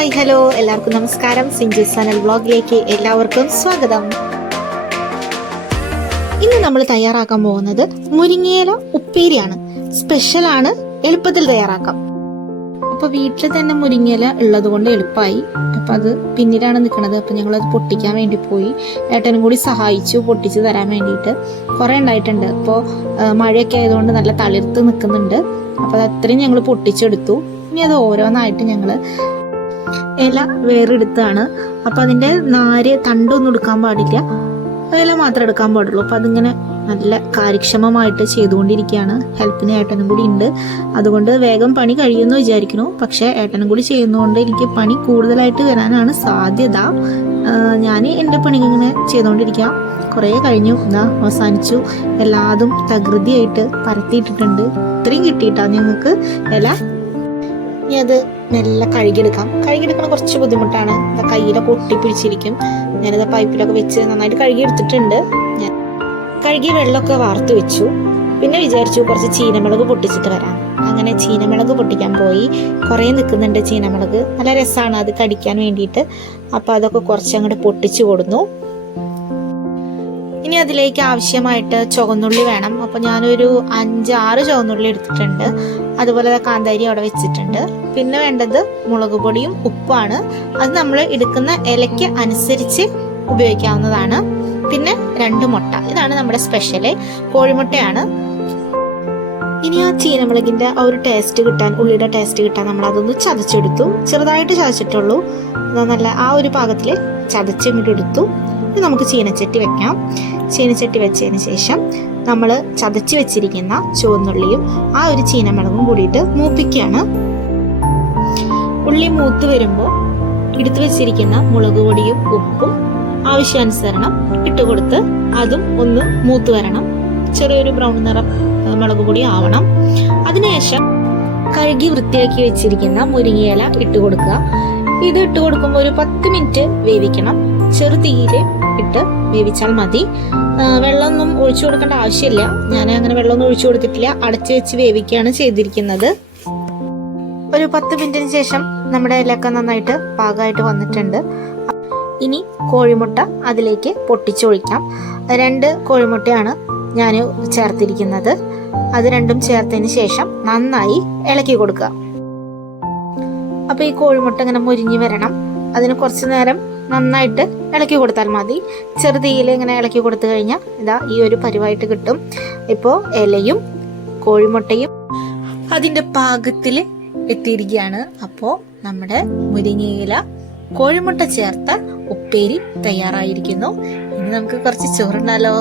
Hi hello എല്ലാവർക്കും നമസ്കാരം. Sinju channel വ്ളോഗിലേക്ക് എല്ലാവർക്കും സ്വാഗതം. ഇന്ന് നമ്മൾ തയ്യാറാക്കാൻ പോകുന്നത് മുരിങ്ങയില ഉപ്പേരിയാണ്. സ്പെഷ്യലാണ്, എളുപ്പത്തിൽ തയ്യാറാക്കാം. അപ്പൊ വീട്ടിൽ തന്നെ മുരിങ്ങയില ഉള്ളത് കൊണ്ട് എളുപ്പമായി. അപ്പൊ അത് പിന്നീടാണ് നിൽക്കുന്നത്. അപ്പൊ ഞങ്ങളത് പൊട്ടിക്കാൻ വേണ്ടി പോയി. ഏട്ടനും കൂടി സഹായിച്ചു പൊട്ടിച്ചു തരാൻ വേണ്ടിയിട്ട്. കുറെ ഉണ്ടായിട്ടുണ്ട്. അപ്പോൾ മഴയൊക്കെ ആയതുകൊണ്ട് നല്ല തളിർത്ത് നിൽക്കുന്നുണ്ട്. അപ്പൊ അത് അത്രയും ഞങ്ങൾ പൊട്ടിച്ചെടുത്തു. ഇനി അത് ഓരോന്നായിട്ട് ഞങ്ങള് ഇല വേറെടുത്താണ്. അപ്പൊ അതിന്റെ നാര് തണ്ടൊന്നും എടുക്കാൻ പാടില്ല, ഇല മാത്രമേ എടുക്കാൻ പാടുള്ളൂ. അപ്പൊ അതിങ്ങനെ നല്ല കാര്യക്ഷമമായിട്ട് ചെയ്തുകൊണ്ടിരിക്കുകയാണ്. ഹെൽപ്പിന് ഏട്ടനും കൂടി ഉണ്ട്, അതുകൊണ്ട് വേഗം പണി കഴിയുമെന്ന് വിചാരിക്കുന്നു. പക്ഷെ ഏട്ടനും കൂടി ചെയ്യുന്നതുകൊണ്ട് എനിക്ക് പണി കൂടുതലായിട്ട് വരാനാണ് സാധ്യത. ഞാൻ എൻ്റെ പണി ഇങ്ങനെ ചെയ്തുകൊണ്ടിരിക്കാം. കുറേ കഴിഞ്ഞു, ഇതാ അവസാനിച്ചു. എല്ലാതും തകൃതിയായിട്ട് പരത്തിയിട്ടിട്ടുണ്ട്. ഇത്രയും കിട്ടിയിട്ടാ ഞങ്ങൾക്ക് ഇല. ഇനി അത് നല്ല കഴുകിയെടുക്കണം കുറച്ച് ബുദ്ധിമുട്ടാണ്. കയ്യിലെ പൊട്ടി പിടിച്ചിരിക്കും. ഞാനത് പൈപ്പിലൊക്കെ വെച്ച് നന്നായിട്ട് കഴുകിയെടുത്തിട്ടുണ്ട്. ഞാൻ കഴുകി വെള്ളമൊക്കെ വാർത്ത് വെച്ചു. പിന്നെ വിചാരിച്ചു കുറച്ച് ചീനമുളക് പൊട്ടിച്ചിട്ട് വരാം. അങ്ങനെ ചീനമുളക് പൊട്ടിക്കാൻ പോയി. കുറേ നിൽക്കുന്നുണ്ട് ചീനമുളക്, നല്ല രസമാണ് അത് കടിക്കാൻ വേണ്ടിയിട്ട്. അപ്പൊ അതൊക്കെ കുറച്ചങ്ങോട്ട് പൊട്ടിച്ചു കൊടുന്നു. ഇനി അതിലേക്ക് ആവശ്യമായിട്ട് ചുവന്നുള്ളി വേണം. അപ്പൊ ഞാനൊരു 5-6 ചുവന്നുള്ളി എടുത്തിട്ടുണ്ട്. അതുപോലെ കാന്താരി അവിടെ വെച്ചിട്ടുണ്ട്. പിന്നെ വേണ്ടത് മുളക് പൊടിയും ഉപ്പാണ്. അത് നമ്മൾ എടുക്കുന്ന ഇലയ്ക്ക് അനുസരിച്ച് ഉപയോഗിക്കാവുന്നതാണ്. പിന്നെ 2 മുട്ട, ഇതാണ് നമ്മുടെ സ്പെഷ്യല്. കോഴിമുട്ടയാണ്. ഇനി ആ ചീനമുളകിന്റെ ആ ഒരു ടേസ്റ്റ് കിട്ടാൻ, ഉള്ളിയുടെ ടേസ്റ്റ് കിട്ടാൻ നമ്മൾ അതൊന്ന് ചതച്ചെടുത്തു. ചെറുതായിട്ട് ചതച്ചിട്ടുള്ളൂ. നല്ല ആ ഒരു പാകത്തിൽ ചതച്ചിങ്ങോട്ട് എടുത്തു. ഇത് നമുക്ക് ചീനച്ചട്ടി വെക്കാം. ചീനച്ചട്ടി വെച്ചതിന് ശേഷം നമ്മൾ ചതച്ച് വെച്ചിരിക്കുന്ന ചുവന്നുള്ളിയും ആ ഒരു ചീനമുളകും കൂടിയിട്ട് മൂപ്പിക്കുകയാണ്. ഉള്ളി മൂത്ത് വരുമ്പോൾ എടുത്തു വെച്ചിരിക്കുന്ന മുളക് പൊടിയും ഉപ്പും ആവശ്യാനുസരണം ഇട്ടുകൊടുത്ത് അതും ഒന്ന് മൂത്ത് വരണം. ചെറിയൊരു ബ്രൗൺ നിറം മുളക് പൊടി ആവണം. അതിനുശേഷം കഴുകി വൃത്തിയാക്കി വെച്ചിരിക്കുന്ന മുരിങ്ങയില ഇട്ടുകൊടുക്കുക. ഇത് ഇട്ട് കൊടുക്കുമ്പോൾ ഒരു 10 മിനിറ്റ് വേവിക്കണം. ചെറുതീയിൽ ഇട്ട് വേവിച്ചാൽ മതി. വെള്ളമൊന്നും ഒഴിച്ചു കൊടുക്കേണ്ട ആവശ്യമില്ല. ഞാൻ അങ്ങനെ വെള്ളമൊന്നും ഒഴിച്ചു കൊടുത്തിട്ടില്ല, അടച്ചു വെച്ച് വേവിക്കുകയാണ് ചെയ്തിരിക്കുന്നത്. ഒരു 10 മിനിറ്റിന് ശേഷം നമ്മുടെ ഇലയൊക്കെ നന്നായിട്ട് പാകമായിട്ട് വന്നിട്ടുണ്ട്. ഇനി കോഴിമുട്ട അതിലേക്ക് പൊട്ടിച്ചൊഴിക്കാം. 2 കോഴിമുട്ടയാണ് ഞാൻ ചേർത്തിരിക്കുന്നത്. അത് രണ്ടും ചേർത്തതിന് ശേഷം നന്നായി ഇളക്കി കൊടുക്കുക. അപ്പൊ ഈ കോഴിമുട്ട ഇങ്ങനെ മുരിഞ്ഞു വരണം. അതിന് കുറച്ചു നേരം നന്നായിട്ട് ഇളക്കി കൊടുത്താൽ മതി. ചെറുതീയിൽ ഇങ്ങനെ ഇളക്കി കൊടുത്തു കഴിഞ്ഞാൽ ഇതാ ഈ ഒരു പരുവായിട്ട് കിട്ടും. ഇപ്പോൾ ഇലയും കോഴിമുട്ടയും അതിന്റെ പാകത്തിൽ എത്തിയിരിക്കുകയാണ്. അപ്പോൾ നമ്മുടെ മുരിങ്ങയില കോഴിമുട്ട ചേർത്ത ഉപ്പേരി തയ്യാറായിരിക്കുന്നു. ഇനി നമുക്ക് കുറച്ച് ചോറുണ്ടാലോ.